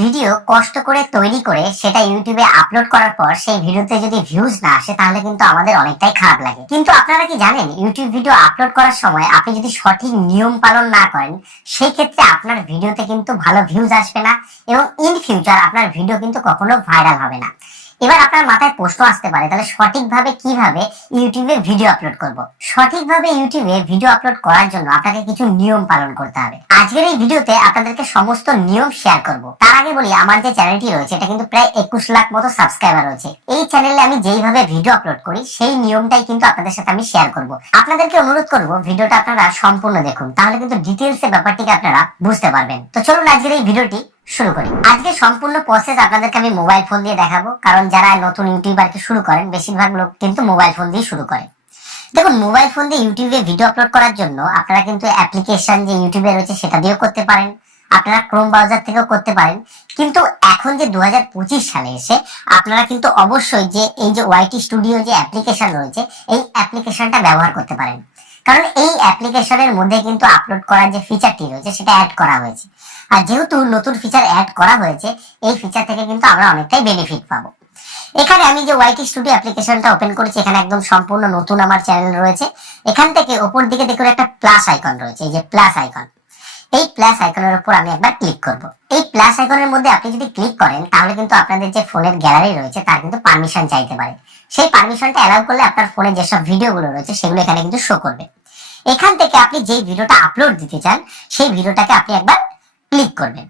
Video কষ্ট করে তৈরি করে সেটা ইউটিউবে আপলোড করার পর সেই ভিডিওতে যদি ভিউজ না আসে তাহলে কিন্তু আমাদের অনেকটাই খারাপ লাগে। কিন্তু আপনারা কি জানেন, ইউটিউব ভিডিও আপলোড করার সময় আপনি যদি সঠিক নিয়ম পালন না করেন সেই ক্ষেত্রে আপনার ভিডিওতে কিন্তু ভালো ভিউজ আসবে না এবং ইন ফিউচার আপনার ভিডিও কিন্তু কখনো ভাইরাল হবে না। এবার আপনার মাথায় প্রশ্ন আসতে পারে, তাহলে সঠিকভাবে কিভাবে ইউটিউবে ভিডিও আপলোড করব? সঠিকভাবে ইউটিউবে ভিডিও আপলোড করার জন্য আপনাকে কিছু নিয়ম পালন করতে হবে। আজকের এই ভিডিওতে আপনাদেরকে সমস্ত নিয়ম শেয়ার করব। তার আগে বলি, আমার যে চ্যানেলটি রয়েছে এটা কিন্তু প্রায় 21 লাখ মতো সাবস্ক্রাইবার রয়েছে। এই চ্যানেলে আমি যেইভাবে ভিডিও আপলোড করি সেই নিয়মটাই কিন্তু আপনাদের সাথে আমি শেয়ার করব। আপনাদেরকে অনুরোধ করব ভিডিওটা আপনারা সম্পূর্ণ দেখুন, তাহলে কিন্তু ডিটেইলসে ব্যাপারটিকে আপনারা বুঝতে পারবেন। তো চলুন আজকের এই ভিডিওটি শুরু করি। আজকে সম্পূর্ণ প্রসেস আপনাদেরকে আমি মোবাইল ফোন দিয়ে দেখাবো, কারণ যারা নতুন ইউটিউবারকে শুরু করেন বেশিরভাগ লোক কিন্তু মোবাইল ফোন দিয়ে শুরু করে। দেখুন, মোবাইল ফোন দিয়ে ইউটিউবে ভিডিও আপলোড করার জন্য আপনারা কিন্তু অ্যাপ্লিকেশন যে ইউটিউবে রয়েছে সেটা দিয়েও করতে পারেন, আপনারা ক্রোম ব্রাউজার থেকেও করতে পারেন। কিন্তু এখন যে 2025 সালে এসে আপনারা কিন্তু অবশ্যই যে এই যে ওয়াইটি স্টুডিও যে অ্যাপ্লিকেশন রয়েছে এই অ্যাপ্লিকেশনটা ব্যবহার করতে পারেন, কারণ এই অ্যাপ্লিকেশনের মধ্যে কিন্তু আপলোড করার যে ফিচারটি রয়েছে সেটা অ্যাড করা হয়েছে। আর যেহেতু নতুন ফিচার অ্যাড করা হয়েছে এই ফিচার থেকে কিন্তু আমরা অনেকটাই বেনিফিট পাবো। এখানে আমি যে ওয়াইটি স্টুডিও অ্যাপ্লিকেশনটা ওপেন করেছি, এখানে একদম সম্পূর্ণ নতুন আমার চ্যানেল রয়েছে। এখান থেকে উপর দিকে দেখুন একটা প্লাস আইকন রয়েছে, এই যে প্লাস আইকন, এই প্লাস আইকনের উপর আমি একবার ক্লিক করব। এই প্লাস আইকনের মধ্যে আপনি যদি ক্লিক করেন তাহলে কিন্তু আপনাদের যে ফোনের গ্যালারি রয়েছে তার কিন্তু পারমিশন চাইতে পারে। সেই পারমিশনটা অ্যালাউ করলে আপনার ফোনে যেসব ভিডিওগুলো রয়েছে সেগুলো এখানে কিন্তু শো করবে। এখান থেকে আপনি যে ভিডিওটা আপলোড দিতে চান সেই ভিডিওটাকে আপনি একবার ক্লিক করবেন।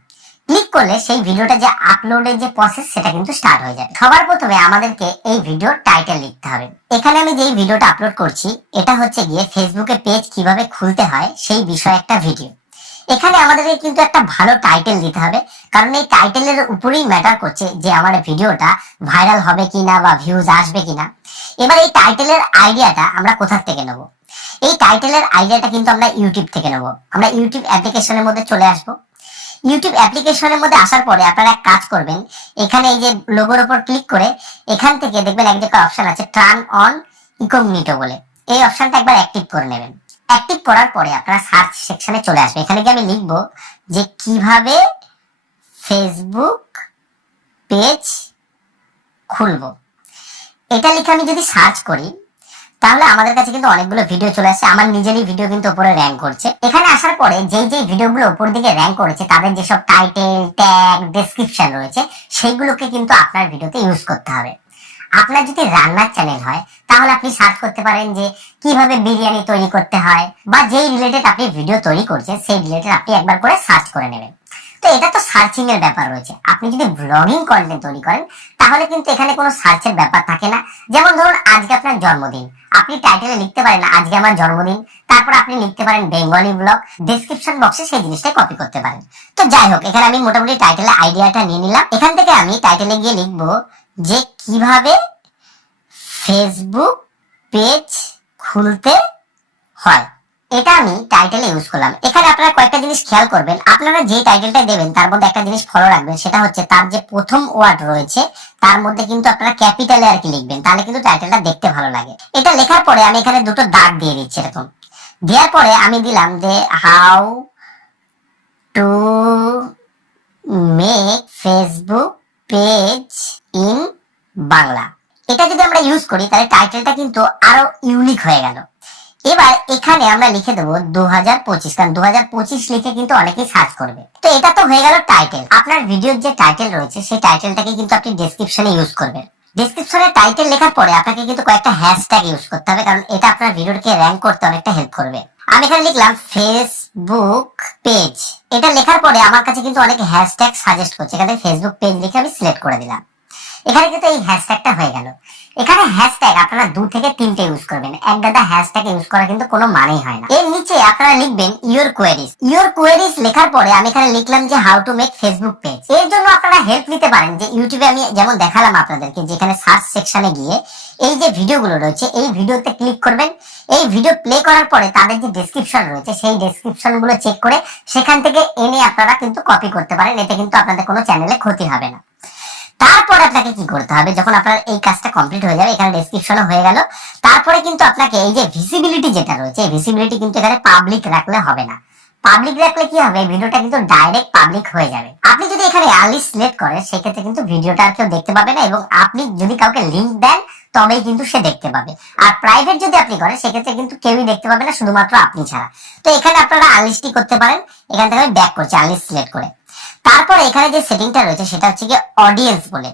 ক্লিক করলে সেই ভিডিওটা যে আপলোডের যে প্রসেস সেটা কিন্তু স্টার্ট হয়ে যাবে। সবার প্রথমে আমাদেরকে এই ভিডিওর টাইটেল লিখতে হবে। এখানে আমি যেই ভিডিওটা আপলোড করছি এটা হচ্ছে গিয়ে ফেসবুকে পেজ কিভাবে খুলতে হয় সেই বিষয়ে একটা ভিডিও। এখানে আমাদেরকে কিন্তু একটা ভালো টাইটেল দিতে হবে, কারণ এই টাইটেলের উপরেই ম্যাটার করছে যে আমার ভিডিওটা ভাইরাল হবে কিনা বা ভিউজ আসবে কিনা। এবার এই টাইটেলের আইডিয়াটা আমরা কোথা থেকে নেব? এই টাইটেলের আইডিয়াটা কিন্তু আমরা ইউটিউব থেকে নেব। আমরা ইউটিউব অ্যাপ্লিকেশনের মধ্যে চলে আসবো। ইউটিউব অ্যাপ্লিকেশনের মধ্যে আসার পরে আপনারা এক কাজ করবেন, এখানে এই যে লোগোর উপর ক্লিক করে এখান থেকে দেখবেন একটা অপশন আছে টার্ন অন ইনকগনিটো বলে, এই অপশনটা একবার অ্যাক্টিভ করে নেবেন। অ্যাক্টিভ করার পরে আপনারা সার্চ সেকশনে চলে আসবে। এখানে কি আমি লিখব যে কিভাবে ফেসবুক পেজ খুলবো, এটা লিখে আমি যদি সার্চ করি তাহলে আমাদের কাছে কিন্তু অনেকগুলো ভিডিও চলে আসছে। আমার নিজেরই ভিডিও কিন্তু উপরে র‍্যাঙ্ক করছে। এখানে আসার পরে যেই ভিডিওগুলো উপর দিকে র‍্যাঙ্ক করেছে তাদের যেসব টাইটেল, ট্যাগ, ডেসক্রিপশন রয়েছে সেইগুলোকে কিন্তু আপনার ভিডিওতে ইউজ করতে হবে। আপনার যদি রান্নার চ্যানেল হয় তাহলে আপনি সার্চ করতে পারেন যে কিভাবে বিরিয়ানি তৈরি করতে হয়, বা যেই রিলেটেড আপনি ভিডিও তৈরি করছেন সেই রিলেটেড আপনি একবার করে সার্চ করে নেবেন। তো এটা তো সার্চিং এর ব্যাপার রয়েছে। আপনি যদি ব্লগিং কন্টেন্ট তৈরি করেন তাহলে কিন্তু এখানে কোনো সার্চের ব্যাপার থাকে না। যেমন ধরুন আজকে আপনার জন্মদিন, আপনি টাইটেলে লিখতে পারেন আজকে আমার জন্মদিন, তারপর আপনি লিখতে পারেন বেঙ্গলি ব্লগ, ডেসক্রিপশন বক্সে সেই জিনিসটা কপি করতে পারেন। তো যাই হোক, এখানে আমি মোটামুটি টাইটেলে আইডিয়াটা নিয়ে নিলাম। এখান থেকে আমি টাইটেলে গিয়ে লিখবো যে কিভাবে ফেসবুক পেজ খুলতে হয়, এটা আমি টাইটেলে ইউজ করলাম। এখানে আপনারা কয়েকটা জিনিস খেয়াল করবেন, আপনারা যে টাইটেলটা দেবেন তার মধ্যে একটা জিনিস ফলো রাখবেন, সেটা হচ্ছে তার যে প্রথম ওয়ার্ড রয়েছে তার মধ্যে কিন্তু আপনারা ক্যাপিটালে আর কি লিখবেন, তাহলে কিন্তু টাইটেলটা দেখতে ভালো লাগে। এটা লেখার পরে আমি এখানে দুটো দাগ দিয়ে দিচ্ছি এরকম। দেওয়ার পরে আমি দিলাম যে how to make Facebook page in Bangla. এটা যদি আমরা ইউজ করি তাহলে টাইটেলটা কিন্তু আরো ইউনিক হয়ে গেল। এবার এখানে আমরা লিখে দেবো 2025, কারণ 2025 লিখে কিন্তু অনেকেই সার্চ করবে। তো এটা তো হয়ে গেল টাইটেল। আপনার ভিডিওর যে টাইটেল রয়েছে সেই টাইটেলটাকে কিন্তু আপনি ডেসক্রিপশনে ইউজ করবেন। ডেসক্রিপশনে টাইটেল লেখার পরে আপনাকে কিন্তু কয়েকটা হ্যাশট্যাগ ইউজ করতে হবে, কারণ এটা আপনার ভিডিওকে র‍্যাঙ্ক করতে অনেকটা হেল্প করবে। আমি এখানে লিখলাম ফেসবুক পেজ। এটা লেখার পরে আমার কাছে কিন্তু অনেক হ্যাশট্যাগ সাজেস্ট করছে, এখানে ফেসবুক পেজ লিখে আমি সিলেক্ট করে দিলাম। এখানে কিন্তু এই হ্যাশট্যাগটা হয়ে গেল। এখানে হ্যাশট্যাগ আপনারা 2 থেকে 3টে ইউজ করবেন, এক গাদা হ্যাশট্যাগ ইউজ করা কিন্তু কোনো মানেই হয় না। এর নিচে আপনারা লিখবেন ইওর কোয়েরিজ। ইওর কোয়েরিজ লেখার পরে আমি এখানে লিখলাম যে how to make Facebook page. এর জন্য আপনারা হেল্প নিতে পারেন যে ইউটিউবে আমি যেমন দেখালাম আপনাদেরকে, যেখানে সার্চ সেকশনে গিয়ে এই যে ভিডিওগুলো রয়েছে এই ভিডিওতে ক্লিক করবেন। এই ভিডিও প্লে করার পরে তাদের যে ডেসক্রিপশন রয়েছে সেই ডেসক্রিপশন গুলো চেক করে সেখান থেকে এনে আপনারা কিন্তু কপি করতে পারেন। এতে কিন্তু আপনাদের কোনো চ্যানেলে ক্ষতি হবে না। তারপর আপনাকে কি করতে হবে, যখন আপনার এই কাজটা কমপ্লিট হয়ে যাবে, এখানে ডেসক্রিপশনও হয়ে গেল, তারপরে কিন্তু আপনাকে এই যে ভিজিবিলিটি যেটা রয়েছে এই ভিজিবিলিটি কিন্তু এখানে পাবলিক রাখলে হবে না। পাবলিক রাখলে কি হবে, ভিডিওটা কিন্তু ডাইরেক্ট পাবলিক হয়ে যাবে। আপনি যদি এখানে আর্লি সিলেক্ট করেন সেক্ষেত্রে কিন্তু ভিডিওটা আর কেউ দেখতে পাবে না, এবং আপনি যদি কাউকে লিংক দেন তবেই কিন্তু সে দেখতে পাবে। আর প্রাইভেট যদি আপনি করেন সেক্ষেত্রে কিন্তু কেউই দেখতে পাবে না, শুধুমাত্র আপনি ছাড়া। তো এখানে আপনারা আনলিস্টই করতে পারেন। এখান থেকে আমি ব্যাক করছি আনলিস্ট সিলেক্ট করে। তারপরে এখানে যে সেটিংটা রয়েছে সেটা হচ্ছে কি অডিয়েন্স বলে।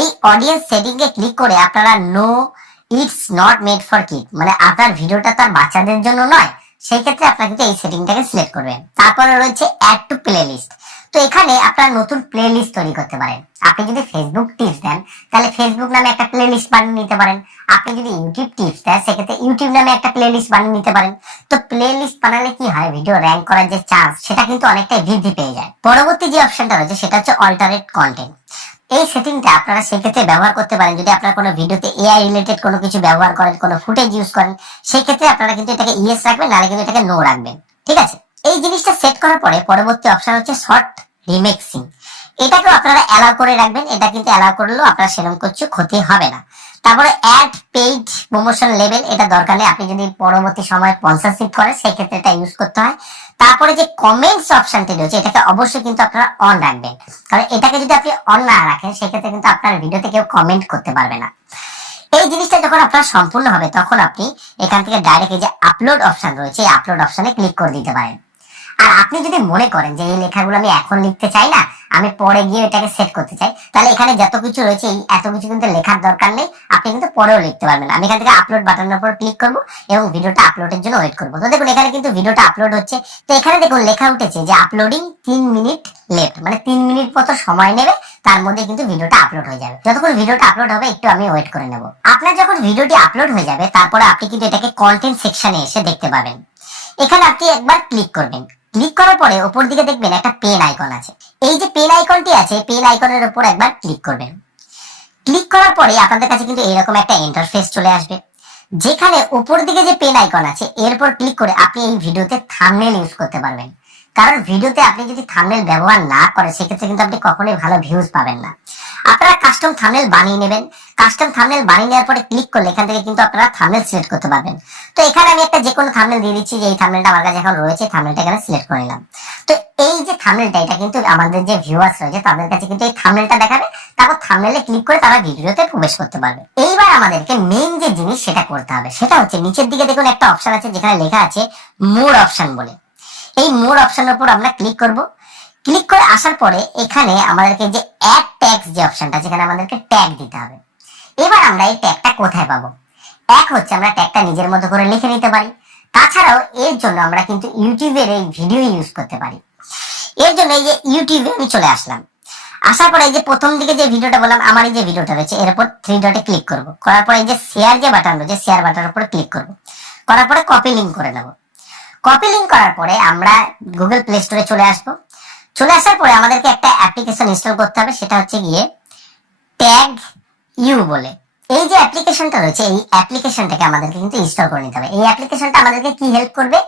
এই অডিয়েন্স সেটিং এ ক্লিক করে আপনারা no it's not made for kid, মানে আপনার ভিডিওটা তার বাচ্চাদের জন্য নয়, সেই ক্ষেত্রে আপনারা কিন্তু এই সেটিংটাকে সিলেক্ট করবেন। তারপরে রয়েছে অ্যাড টু প্লেলিস্ট। তো এখানে আপনারা নতুন প্লেলিস্ট তৈরি করতে পারেন। আপনি যদি ফেসবুক টিপস দেন তাহলে ফেসবুক নামে একটা প্লেলিস্ট বানিয়ে নিতে পারেন। আপনি যদি ইউটিউব টিপস দেন সেক্ষেত্রে ইউটিউব নামে একটা প্লেলিস্ট বানিয়ে নিতে পারেন। তো প্লেলিস্ট বানালে কি হয়, ভিডিও র্যাঙ্ক করার যে চান্স সেটা কিন্তু অনেকটাই বৃদ্ধি পেয়ে যায়। পরবর্তী যে অপশনটা রয়েছে সেটা হচ্ছে অল্টারনেট কন্টেন্ট। এই সেটিংটা আপনারা সেক্ষেত্রে ব্যবহার করতে পারেন যদি আপনারা কোনো ভিডিওতে এআই রিলেটেড কোনো কিছু ব্যবহার করেন, কোনো ফুটেজ ইউজ করেন, সেই ক্ষেত্রে আপনারা কিন্তু এটাকে ইয়েস রাখবেন, নাহলে কিন্তু এটাকে নো রাখবেন। ঠিক আছে, এই জিনিসটা সেট করার পরে পরবর্তী অপশন হচ্ছে শর্ট রিমিক্সিং। এটাকেও আপনারা অ্যালাউ করে রাখবেন। এটা কিন্তু অ্যালাউ করলেও আপনারা সেরকম কিছু ক্ষতি হবে না। তারপরে অ্যাড পেইড প্রমোশন লেভেল, এটা দরকার নেই। আপনি যদি পরবর্তী সময় স্পন্সরশিপ করেন সেই ক্ষেত্রে এটা ইউজ করতে হয়। তারপরে যে কমেন্টস অপশনটি রয়েছে এটাকে অবশ্যই কিন্তু আপনারা অন রাখবেন, কারণ এটাকে যদি আপনি অন না রাখেন সেক্ষেত্রে কিন্তু আপনার ভিডিওতে কেউ কমেন্ট করতে পারবে না। এই জিনিসটা যখন আপনার সম্পূর্ণ হবে তখন আপনি এখান থেকে ডাইরেক্ট এই যে আপলোড অপশন রয়েছে এই আপলোড অপশনে ক্লিক করে দিতে পারেন। আর আপনি যদি মনে করেন যে এই লেখাগুলো আমি এখন লিখতে চাই না, আমি পরে গিয়ে এটাকে সেট করতে চাই, তাহলে এখানে যত কিছু রয়েছে এই এত কিছু কিন্তু লেখার দরকার নেই, আপনি কিন্তু পরেও লিখতে পারবেন। আমি এখান থেকে আপলোড বাটনের উপর ক্লিক করব এবং ভিডিওটা আপলোডের জন্য ওয়েট করব। তো দেখুন এখানে কিন্তু ভিডিওটা আপলোড হচ্ছে। তো এখানে দেখুন লেখা উঠেছে যে আপলোডিং 3 মিনিট লেফট, মানে 3 মিনিট মতো সময় নেবে, তার মধ্যে কিন্তু ভিডিওটা আপলোড হয়ে যাবে। যতক্ষণ ভিডিওটা আপলোড হবে একটু আমি ওয়েট করে নেব। আপনার যখন ভিডিওটি আপলোড হয়ে যাবে তারপরে আপনি কিন্তু এটাকে কন্টেন্ট সেকশনে এসে দেখতে পাবেন। এখানে আপনি একবার ক্লিক করবেন। ক্লিক করার পরে উপর দিকে দেখবেন একটা পেন আইকন আছে। এই যে পেন আইকনটি আছে, পেন আইকনের উপর একবার ক্লিক করবেন। ক্লিক করার পরে আপনাদের কাছে কিন্তু এরকম একটা ইন্টারফেস চলে আসবে, যেখানে উপর দিকে যে পেন আইকন আছে এরপর ক্লিক করে আপনি এই ভিডিওতে থাম্বনেল ইউজ করতে পারবেন। কারণ ভিডিওতে আপনি যদি থাম্বনেল ব্যবহার না করেন সেক্ষেত্রে কিন্তু আপনি কখনোই ভালো ভিউজ পাবেন না। আপনারা কাস্টম থাম্বনেল বানিয়ে নেবেন। কাস্টম থাম্বনেল বানিয়ে নেওয়ার পরে ক্লিক করলে এখান থেকে কিন্তু আপনারা থাম্বনেল সিলেক্ট করতে পারবেন। তো এখানে আমি একটা যে কোনো থাম্বনেল দিয়ে দিচ্ছি, যে এই থাম্বনেলটা আমার কাছে এখন রয়েছে, থাম্বনেলটা এখানে সিলেক্ট করে নিলাম। তো এই যে থাম্বনেলটা এটা কিন্তু আমাদের যে ভিউয়ার্স রয়েছে তাদের কাছে কিন্তু এই থাম্বনেলটা দেখাবে, তারপর থাম্বনেলে ক্লিক করে তারা ভিডিওতে প্রবেশ করতে পারবে। এইবার আমাদেরকে মেইন যে জিনিস সেটা করতে হবে, সেটা হচ্ছে নিচের দিকে দেখুন একটা অপশন আছে যেখানে লেখা আছে মোর অপশন বলে। এই মোর অপশনের উপর আমরা ক্লিক করব। ক্লিক করে আসার পরে এখানে আমাদেরকে যে অ্যাড ট্যাগস যে অপশনটা, যেখানে আমাদেরকে ট্যাগ দিতে হবে। এবার আমরা এই ট্যাগটা কোথায় পাবো? এক হচ্ছে আমরা ট্যাগটা নিজের মতো করে লিখে নিতে পারি। তাছাড়াও এর জন্য আমরা কিন্তু ইউটিউবের এই ভিডিও ইউজ করতে পারি। এর জন্য এই যে ইউটিউবে আমি চলে আসলাম। আসার পরে এই যে প্রথম দিকে যে ভিডিওটা বললাম, আমার এই যে ভিডিওটা রয়েছে এর উপর 3 ডটে ক্লিক করব। করার পরে এই যে শেয়ার যে বাটন রয়েছে শেয়ার বাটনের উপর ক্লিক করব। করার পরে কপি লিংক করে নেব। কপি লিংক করার পরে আমরা গুগল প্লে স্টোরে চলে আসবো। চলে আসার পরে আমাদেরকে একটা অ্যাপ্লিকেশন ইনস্টল করতে হবে, সেটা হচ্ছে গিয়ে ট্যাগ ইউ বলে। এই যে অ্যাপ্লিকেশনটা রয়েছে এই অ্যাপ্লিকেশনটাকে আমাদেরকে কিন্তু ইনস্টল করে নিতে হবে। এই অ্যাপ্লিকেশনটা আমাদেরকে কি হেল্প করবে,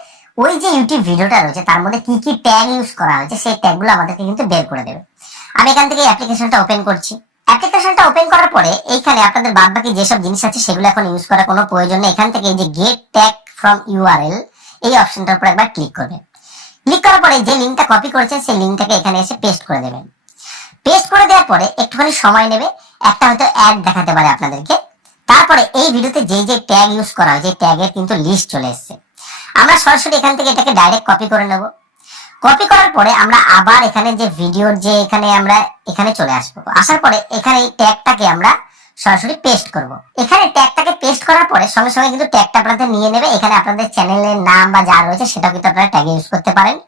ওই যে ইউটিউব ভিডিওটা রয়েছে তার মধ্যে কি কি ট্যাগ ইউজ করা হয়েছে সেই ট্যাগগুলো আমাদেরকে কিন্তু বের করে দেবে। আমি এখান থেকে অ্যাপ্লিকেশনটা ওপেন করছি। অ্যাপ্লিকেশনটা ওপেন করার পরে এইখানে আপনাদের বাদবাকি যেসব জিনিস আছে সেগুলো এখন ইউজ করার কোনো প্রয়োজন নেই। এখান থেকে এই যে গেট ট্যাগ ফ্রম ইউআরএল এই অপশনটার উপর একবার ক্লিক করবেন। ক্লিক করার পরে যে লিংকটা কপি করেছেন সেই লিংকটাকে এখানে এসে পেস্ট করে দেবেন। পেস্ট করে দেওয়ার পরে একটুখানি সময় নেবে, একটা হয়তো অ্যাড দেখাতে পারে আপনাদেরকে। তারপরে এই ভিডিওতে যে যে ট্যাগ ইউজ করা হয়েছে ট্যাগের কিন্তু লিস্ট চলে এসেছে। আমরা সরাসরি এখান থেকে এটাকে ডাইরেক্ট কপি করে নেব। কপি করার পরে আমরা আবার এখানে যে ভিডিওর যে এখানে আমরা এখানে চলে আসবো। আসার পরে এখানে এই ট্যাগটাকে আমরা সরাসরি পেস্ট করব। এখানে ট্যাগটাকে পেস্ট করার পরে সঙ্গে সঙ্গে কিন্তু ট্যাগটা আপনাদের নিয়ে নেবে। এখানে আপনাদের চ্যানেলের নাম বা যা রয়েছে সেটাও কিন্তু আপনারা ট্যাগে ইউজ করতে পারেন।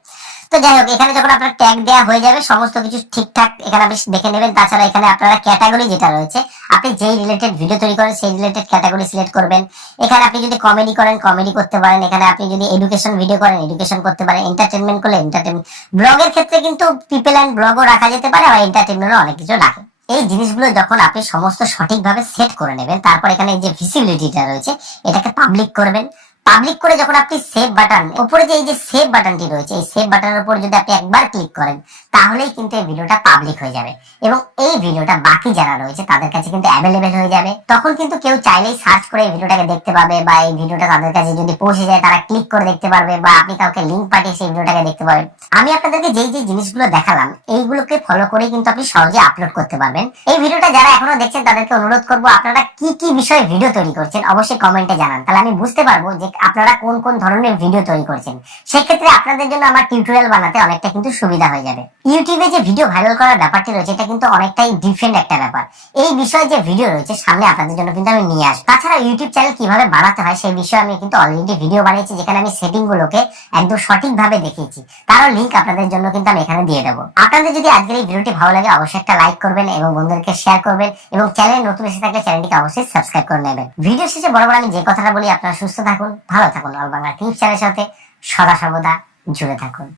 তো যাই হোক, এখানে যখন আপনার ট্যাগ দেওয়া হয়ে যাবে সমস্ত কিছু ঠিকঠাক এখানে আপনি দেখে নেবেন। তাছাড়া এখানে আপনারা ক্যাটাগরি যেটা রয়েছে, আপনি যেই রিলেটেড ভিডিও তৈরি করেন সেই রিলেটেড ক্যাটাগরি সিলেক্ট করবেন। এখানে আপনি যদি কমেডি করেন কমেডি করতে পারেন, এখানে আপনি যদি এডুকেশন ভিডিও করেন এডুকেশন করতে পারেন, এন্টারটেনমেন্ট করলে এন্টারটেনমেন্ট, ব্লগের ক্ষেত্রে কিন্তু পিপল অ্যান্ড ব্লগও রাখা যেতে পারে, আর এন্টারটেনমেন্টও অনেক কিছু রাখে। এই জিনিসগুলো যখন আপনি সমস্ত সঠিকভাবে সেট করে নেবেন তারপর এখানে যে ভিজিবিলিটিটা রয়েছে এটাকে পাবলিক করবেন। পাবলিক করে যখন আপনি সেভ বাটন, উপরে যে এই যে সেভ বাটনটি রয়েছে, এই সেভ বাটনের উপর যদি আপনি একবার ক্লিক করেন তাহলেই কিন্তু এই ভিডিওটা পাবলিক হয়ে যাবে এবং এই ভিডিওটা বাকি যারা রয়েছে তাদের কাছে কিন্তু অ্যাভেলেবেল হয়ে যাবে। তখন কিন্তু কেউ চাইলেই সার্চ করে এই ভিডিওটাকে দেখতে পাবে, বা এই ভিডিওটা তাদের কাছে যদি পৌঁছে যায় তারা ক্লিক করে দেখতে পারবে, বা আপনি কাউকে লিংক পাঠিয়ে সেই ভিডিওটাকে দেখতে পাবেন। আমি আপনাদেরকে যেই যেই জিনিসগুলো দেখালাম এইগুলোকে ফলো করে কিন্তু আপনি সহজে আপলোড করতে পারবেন। এই ভিডিওটা যারা এখনো দেখছেন তাদেরকে অনুরোধ করবো, আপনারা কি কি বিষয়ে ভিডিও তৈরি করছেন অবশ্যই কমেন্টে জানান, তাহলে আমি বুঝতে পারবো যে আপনারা কোন কোন ধরনের ভিডিও তৈরি করছেন। সেক্ষেত্রে আপনাদের জন্য আমার টিউটোরিয়াল বানাতে অনেকটা কিন্তু সুবিধা হয়ে যাবে। ইউটিউবে যে ভিডিও ভাইরাল করার ব্যাপারটি রয়েছে এটা কিন্তু অনেকটাই ডিফারেন্ট একটা ব্যাপার। এই বিষয়ে যে ভিডিও রয়েছে সামনে আপনাদের জন্য কিন্তু আমি নিয়ে আসবো। তাছাড়া ইউটিউব চ্যানেল কিভাবে বানাতে হয় সেই বিষয়ে আমি কিন্তু অলরেডি ভিডিও বানিয়েছি, যেখানে আমি সেটিং গুলোকে একদম সঠিকভাবে দেখিয়েছি। তারও লিংক আপনাদের জন্য কিন্তু আমি এখানে দিয়ে দেবো। আপনাদের যদি আজকের এই ভিডিওটি ভালো লাগে অবশ্যই একটা লাইক করবেন এবং বন্ধুদেরকে শেয়ার করবেন, এবং চ্যানেলে নতুন এসে থাকলে চ্যানেলটিকে অবশ্যই সাবস্ক্রাইব করে নেবেন। ভিডিও শেষে বরাবর আমি যে কথাটা বলি, আপনারা সুস্থ থাকুন, ভালো থাকুন, অল বাংলা টিপস চ্যানেলের সাথে সদা সর্বদা জুড়ে থাকুন।